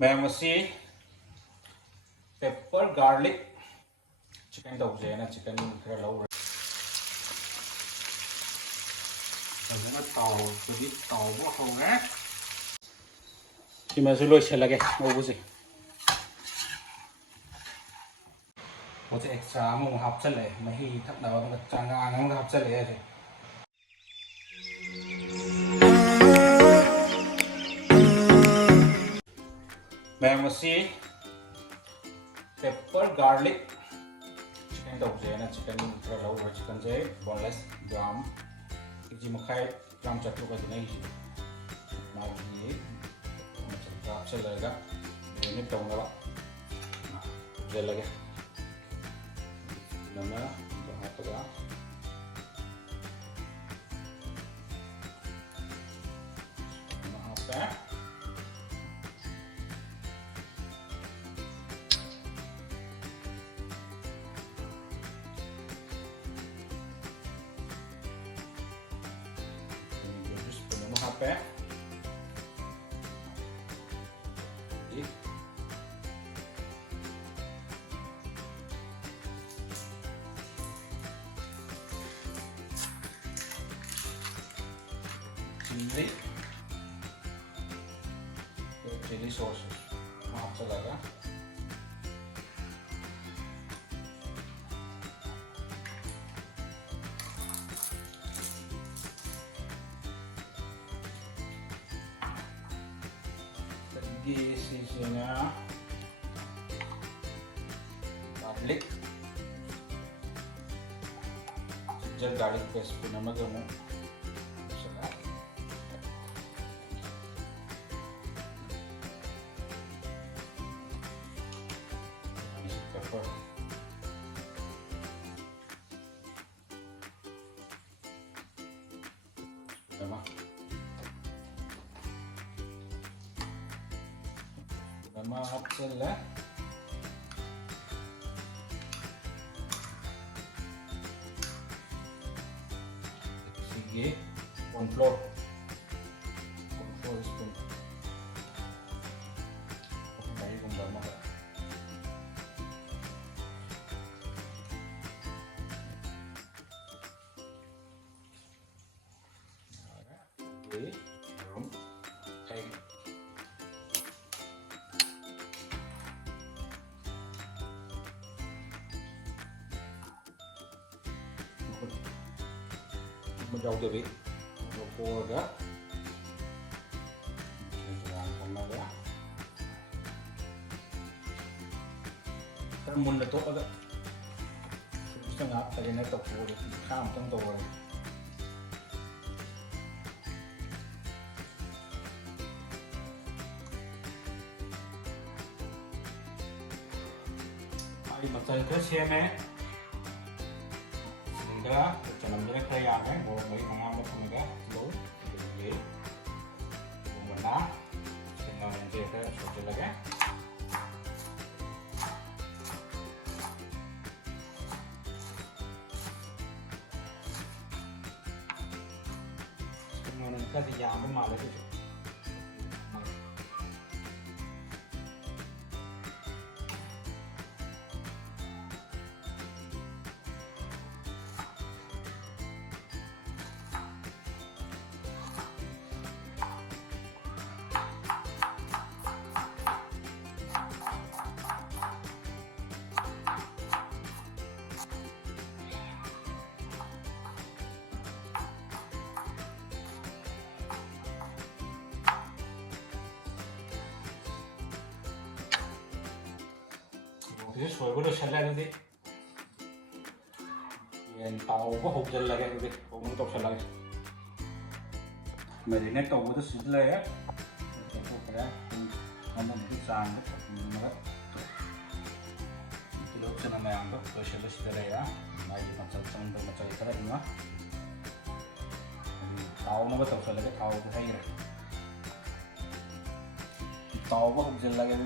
Ma'am pepper garlic chicken तौजेना chicken खरा लौर फजन ताउदी ताउबो हौरे सिमासु लोइसलगे मौबुसे पोते एक्स्ट्रा अमु हापचले मही थकनाबा चांगा आंग हापचले है मैम पेपर गार्लिक चिकन तौजेना चिकन खरा लौर चिकन जे बोनलेस ग्राम केजी मखाई ग्राम चतुर का दिनै मागी हापचलगा मिनिट तौनबा जेलगे nama hapaga hapa hapa chili sauces maaf चलेगा lagi sisinya garlic ginger garlic paste punya magamu nama hapsela sige corn flour spoon dari kumbar maka okay egg menjauh dari keluarga keluarga kan mun itu agak setengah tadi netokข้าม ทั้งตัวเลยआई मसाले के छे में jangan jadi kayak kan boleh beli mengambil juga dulu beli benar tinggal nanti kita coba lagi tinggal nanti kita diambil malah itu 이제 얼굴을 살라는데 얘는 tàu hụt chân lại cái cũng tàu lại mà thì nét tàu có xịt lại á cái nó cái sàn nó cái lúc chân này ăn đó tôi sẽ xịt lại á này thì mặt chân đó mặt chân cái này nữa tàu nó có tàu lại cái tàu cái hay rồi tàu có hụt chân lại cái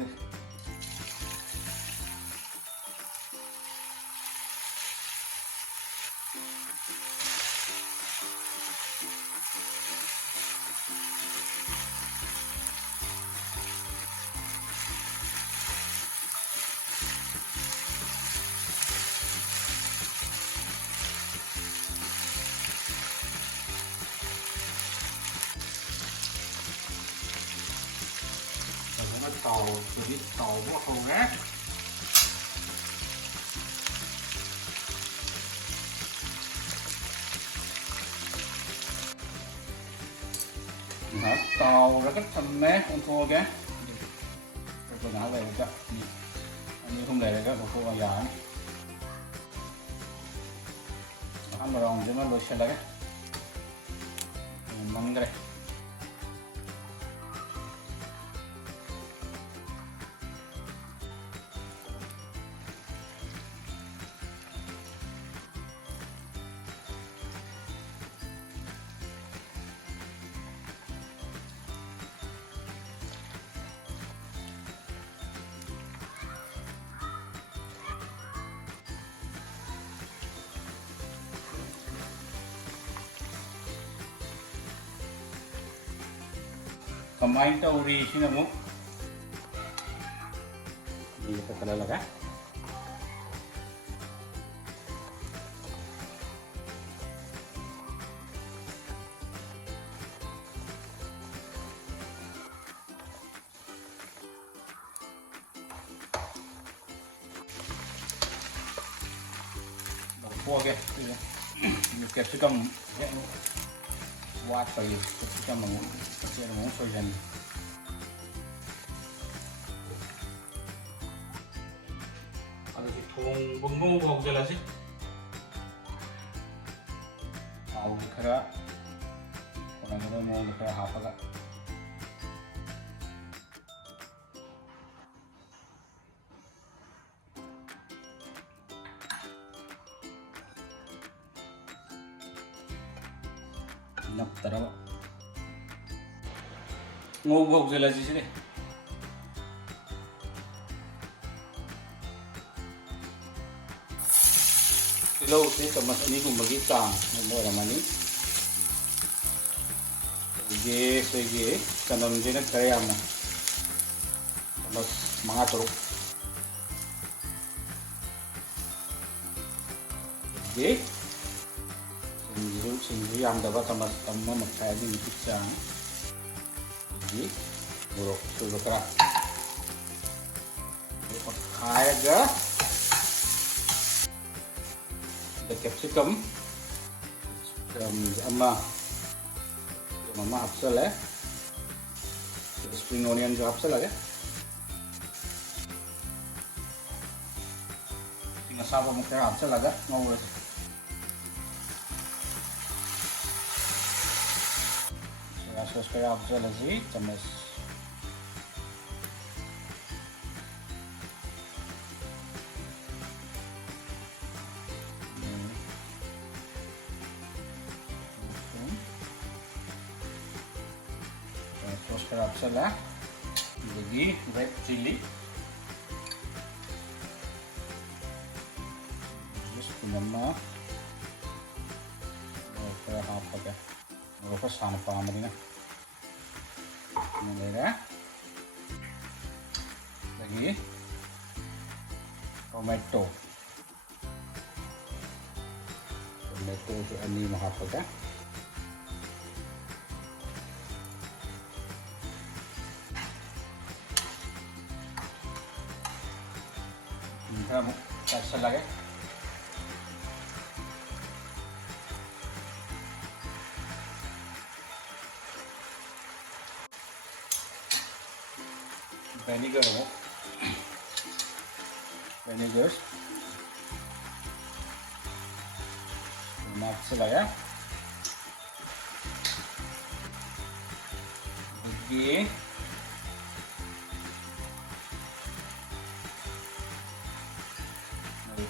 tàu jadi tàu của khâu rác hả tàu ra cách thăm mé con khô cái tôi ngã về cái anh không để cái con khô vào giờ ăn vào lòng cho nó lôi xe đấy măng cái này Kemain tauri sini mo. Hindi ka kalalaga. Oke, ini capsicum ya, buat lagi capsicum mau sojan. Ada si thong bungo mau jalan sih. Tahu kira orang mau kira apa lah. Tara ngô rồi là gì thế này lâu thế sama ini cũng bagi tang mau làm ani ge tanam jenak kaya mo mas mga turok ge sendiri yang dapat sama makanya di pizza ini buruk sudah keras pakai aja ada capsicum sama hapsel ya spring onion juga hapsel ya tinggal sama mungkin hapsel agak mau Sos kaya hapsel lagi चम्मच sos kaya hapsel lah lagi red chili terus nama kaya apa ya mereka sana paham ini Mengera lagi tomato itu ini mahapagka kita kasih lagi vinegar mo vinegar maaf sila ya lagi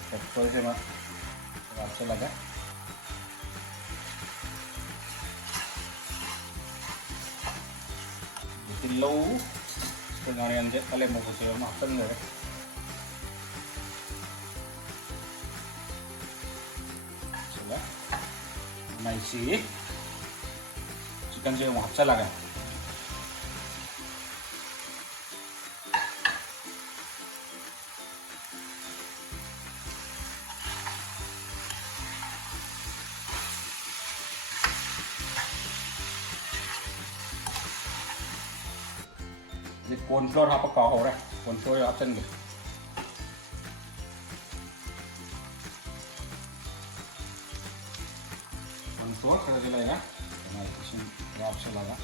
pepper siya maaf sila ya low Pengalian jet kalian mau kusir makan nggak? Sudah, masih chicken saya mau hapsa lagi. 이제 곤플로어 하고 가오래. 곤플로어 합친 게. 곤플로어 그래도 되냐? 그냥 지금 합쳐라가.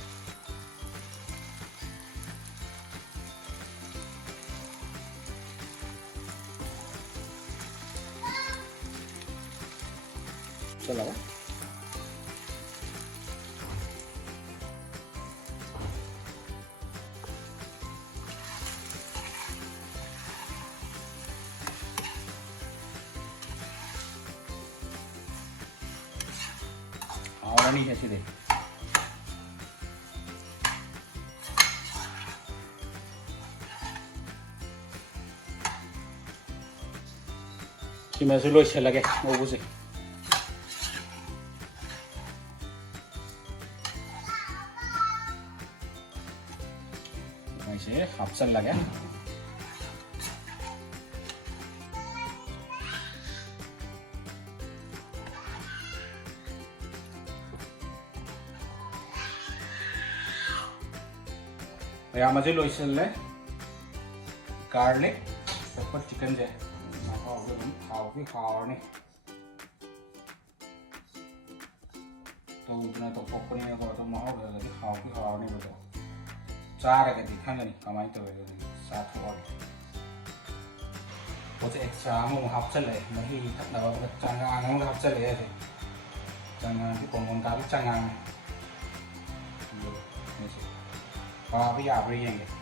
합쳐라가. नहीं है सीधे कि मैं से लो अच्छे लगे वो से ऐसे हाफसन लगे या मजे लोइसले गार्लिक पेपर चिकन जे खाओ नहीं तो उतना तो पॉपकॉर्न ने को तो माहौल लगे खाओ नहीं बोलो चार के दिखाने नहीं कमाई तो साथ हो वो तो एक्स्ट्रा हम हाफ चले नहीं ना वो चंगा हम हाफ चले ऐसे चंगाที่ผมคนตาที่จังงัง भी आप रही हैं